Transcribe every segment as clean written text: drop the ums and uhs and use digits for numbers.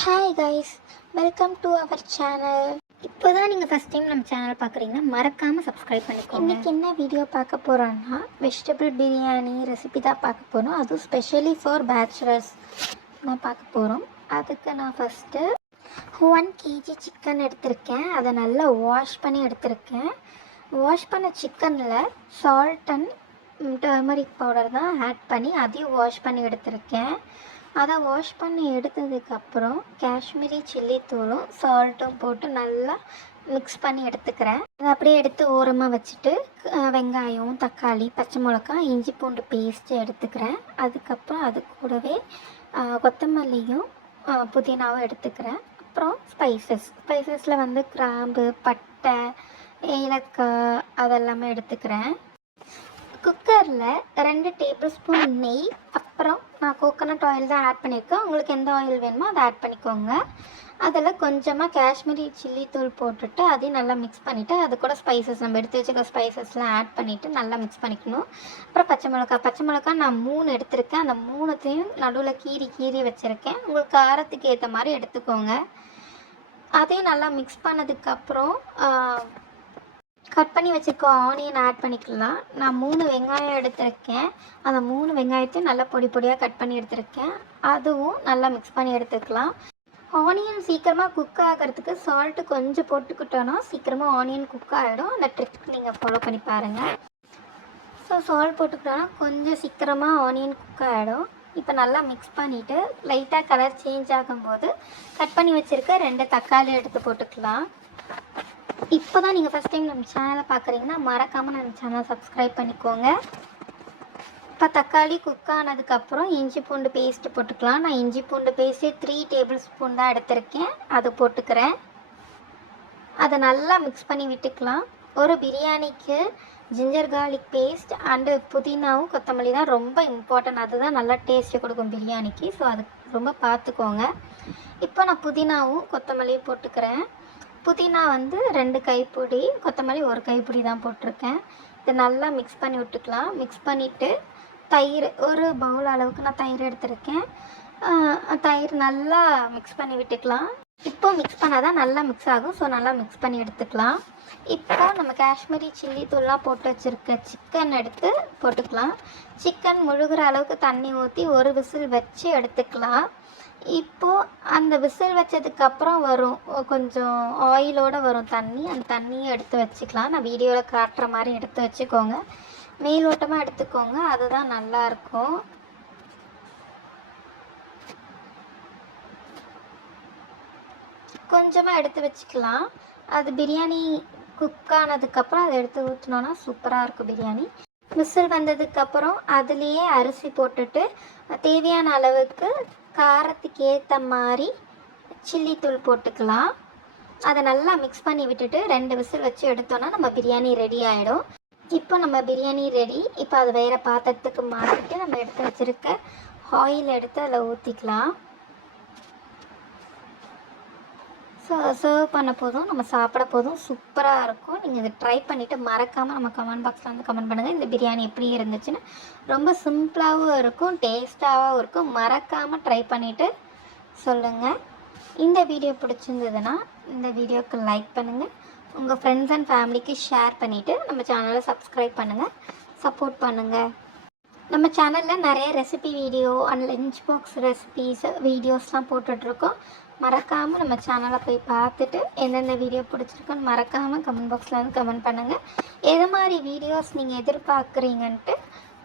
Hi guys, welcome to our channel. இப்போ தான் நீங்கள் ஃபஸ்ட் டைம் நம்ம சேனல் பார்க்குறீங்கன்னா மறக்காமல் சப்ஸ்கிரைப் பண்ணிக்கோங்க. இன்றைக்கி என்ன வீடியோ பார்க்க போகிறோன்னா வெஜிடபிள் பிரியாணி ரெசிபி தான் பார்க்க போகிறோம். அதுவும் ஸ்பெஷலி ஃபார் பேச்சுலர்ஸ் தான் பார்க்க போகிறோம். அதுக்கு நான் ஃபஸ்ட்டு 1 kg சிக்கன் எடுத்திருக்கேன். அதை நல்லா வாஷ் பண்ணி எடுத்திருக்கேன். வாஷ் பண்ண சிக்கனில் சால்ட் அண்ட் டர்மரிக் பவுடர் தான் ஆட் பண்ணி அதையும் வாஷ் பண்ணி எடுத்திருக்கேன். அதை வாஷ் பண்ணி எடுத்ததுக்கப்புறம் காஷ்மீரி சில்லி தூளும் சால்ட்டும் போட்டு நல்லா மிக்ஸ் பண்ணி எடுத்துக்கிறேன். அதை அப்படியே எடுத்து ஓரமாக வச்சுட்டு வெங்காயம், தக்காளி, பச்சை மிளகாய், இஞ்சி பூண்டு பேஸ்ட்டு எடுத்துக்கிறேன். அதுக்கப்புறம் அது கூடவே கொத்தமல்லியும் புதினாவும் எடுத்துக்கிறேன். அப்புறம் ஸ்பைசஸில் வந்து கிராம்பு, பட்டை, ஏலக்காய் அதெல்லாமே எடுத்துக்கிறேன். குக்கரில் 2 டேபிள் ஸ்பூன் நெய், அப்புறம் நான் கோகோனட் ஆயில் தான் ஆட் பண்ணியிருக்கேன். உங்களுக்கு எந்த ஆயில் வேணுமோ அதை ஆட் பண்ணிக்கோங்க. அதில் கொஞ்சமாக காஷ்மீரி சில்லி தூள் போட்டுட்டு அதையும் நல்லா மிக்ஸ் பண்ணிவிட்டு அது கூட ஸ்பைசஸ் நம்ம எடுத்து வச்சுக்க ஸ்பைசஸ்லாம் ஆட் பண்ணிவிட்டு நல்லா மிக்ஸ் பண்ணிக்கணும். அப்புறம் பச்சை மிளகாய் நான் 3 எடுத்திருக்கேன். அந்த 3த்தையும் நடுவில் கீறி வச்சுருக்கேன். உங்களுக்கு காரத்துக்கு ஏற்ற மாதிரி எடுத்துக்கோங்க. அதையும் நல்லா மிக்ஸ் பண்ணதுக்கப்புறம் கட் பண்ணி வச்சுருக்க ஆனியன் ஆட் பண்ணிக்கலாம். நான் 3 வெங்காயம் எடுத்திருக்கேன். அந்த 3 வெங்காயத்தையும் நல்லா பொடியாக கட் பண்ணி எடுத்திருக்கேன். அதுவும் நல்லா மிக்ஸ் பண்ணி எடுத்துக்கலாம். ஆனியன் சீக்கிரமாக குக் ஆகிறதுக்கு சால்ட்டு கொஞ்சம் போட்டுக்கிட்டோன்னா சீக்கிரமாக ஆனியன் குக் ஆகிடும். அந்த ட்ரிக் நீங்கள் ஃபாலோ பண்ணி பாருங்கள். ஸோ சால்ட் போட்டுக்கிட்டோன்னா கொஞ்சம் சீக்கிரமாக ஆனியன் குக் ஆகிடும். இப்போ நல்லா மிக்ஸ் பண்ணிவிட்டு லைட்டாக கலர் சேஞ்ச் ஆகும்போது கட் பண்ணி வச்சுருக்க 2 தக்காளி எடுத்து போட்டுக்கலாம். இப்போ தான் நீங்கள் ஃபஸ்ட் டைம் நம்ம சேனலை பார்க்குறீங்கன்னா மறக்காமல் நம்ம சேனலை சப்ஸ்கிரைப் பண்ணிக்கோங்க. இப்போ தக்காளி குக் ஆனதுக்கப்புறம் இஞ்சி பூண்டு பேஸ்ட்டு போட்டுக்கலாம். நான் இஞ்சி பூண்டு பேஸ்ட்டு 3 டேபிள் ஸ்பூன் தான் எடுத்திருக்கேன். அதை போட்டுக்கிறேன். அதை நல்லா மிக்ஸ் பண்ணி விட்டுக்கலாம். ஒரு பிரியாணிக்கு ஜிஞ்சர் கார்லிக் பேஸ்ட் அண்டு புதினாவும் கொத்தமல்லி தான் ரொம்ப இம்பார்ட்டன்ட். அதுதான் நல்லா டேஸ்ட்டு கொடுக்கும் பிரியாணிக்கு. ஸோ அது ரொம்ப பார்த்துக்கோங்க. இப்போ நான் புதினாவும் கொத்தமல்லியும் போட்டுக்கிறேன். புதினா வந்து 2 கைப்பிடி, கொத்தமல்லி 1 கைப்பிடி தான் போட்டிருக்கேன். இதை நல்லா மிக்ஸ் பண்ணி விட்டுக்கலாம். மிக்ஸ் பண்ணிவிட்டு தயிர் ஒரு பவுல் அளவுக்கு நான் தயிர் எடுத்திருக்கேன். தயிர் நல்லா மிக்ஸ் பண்ணி விட்டுக்கலாம். இப்போ மிக்ஸ் பண்ணால் தான் நல்லா மிக்ஸ் ஆகும். ஸோ நல்லா மிக்ஸ் பண்ணி எடுத்துக்கலாம். இப்போ நம்ம காஷ்மீரி சில்லி தூள்லாம் போட்டு வச்சுருக்க சிக்கன் எடுத்து போட்டுக்கலாம். சிக்கன் முழுகிற அளவுக்கு தண்ணி ஊற்றி ஒரு விசில் வச்சு எடுத்துக்கலாம். இப்போது அந்த விசில் வச்சதுக்கப்புறம் வரும் கொஞ்சம் ஆயிலோடு வரும் தண்ணி. அந்த தண்ணியை எடுத்து வச்சுக்கலாம். நான் வீடியோவில் காட்டுற மாதிரி எடுத்து வச்சுக்கோங்க. மேலோட்டமாக எடுத்துக்கோங்க, அதுதான் நல்லாயிருக்கும். கொஞ்சமாக எடுத்து வச்சுக்கலாம். அது பிரியாணி குக் ஆனதுக்கப்புறம் அதை எடுத்து ஊற்றினோன்னா சூப்பராக இருக்கும் பிரியாணி. விசில் வந்ததுக்கப்புறம் அதுலேயே அரிசி போட்டுட்டு தேவையான அளவுக்கு காரத்துக்கு ஏற்ற மாதிரி சில்லி தூள் போட்டுக்கலாம். அதை நல்லா மிக்ஸ் பண்ணி விட்டுட்டு 2 விசில் வச்சு எடுத்தோன்னா நம்ம பிரியாணி ரெடி ஆகிடும். இப்போ நம்ம பிரியாணி ரெடி. இப்போ அது வேறு பாத்திரத்துக்கு மாற்றிட்டு நம்ம எடுத்து வச்சுருக்க ஆயில் எடுத்து அதில் ஊற்றிக்கலாம். சர்வ் பண்ண போதும், நம்ம சாப்பிட போதும் சூப்பராக இருக்கும். நீங்கள் இதை ட்ரை பண்ணிவிட்டு மறக்காமல் நம்ம கமெண்ட் பாக்ஸில் வந்து கமெண்ட் பண்ணுங்கள். இந்த பிரியாணி எப்படி இருந்துச்சுன்னு. ரொம்ப சிம்பிளாகவும் இருக்கும், டேஸ்ட்டாகவும் இருக்கும். மறக்காமல் ட்ரை பண்ணிவிட்டு சொல்லுங்கள். இந்த வீடியோ பிடிச்சிருந்ததுன்னா இந்த வீடியோவுக்கு லைக் பண்ணுங்கள். உங்கள் ஃப்ரெண்ட்ஸ் அண்ட் ஃபேமிலிக்கு ஷேர் பண்ணிவிட்டு நம்ம சேனலை சப்ஸ்கிரைப் பண்ணுங்கள், சப்போர்ட் பண்ணுங்கள். நம்ம சேனலில் நிறைய recipe video and lunch box recipes வீடியோஸ்லாம் போட்டுட்ருக்கோம். மறக்காமல் நம்ம சேனலை போய் பார்த்துட்டு எந்தெந்த வீடியோ பிடிச்சிருக்குன்னு மறக்காமல் கமெண்ட் பாக்ஸில் வந்து கமெண்ட் பண்ணுங்கள். எது மாதிரி வீடியோஸ் நீங்கள் எதிர்பார்க்குறீங்கன்ட்டு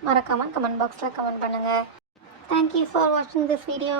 மறக்காமல் கமெண்ட் பாக்ஸில் கமெண்ட் பண்ணுங்கள். தேங்க்யூ ஃபார் வாட்சிங் திஸ் வீடியோ.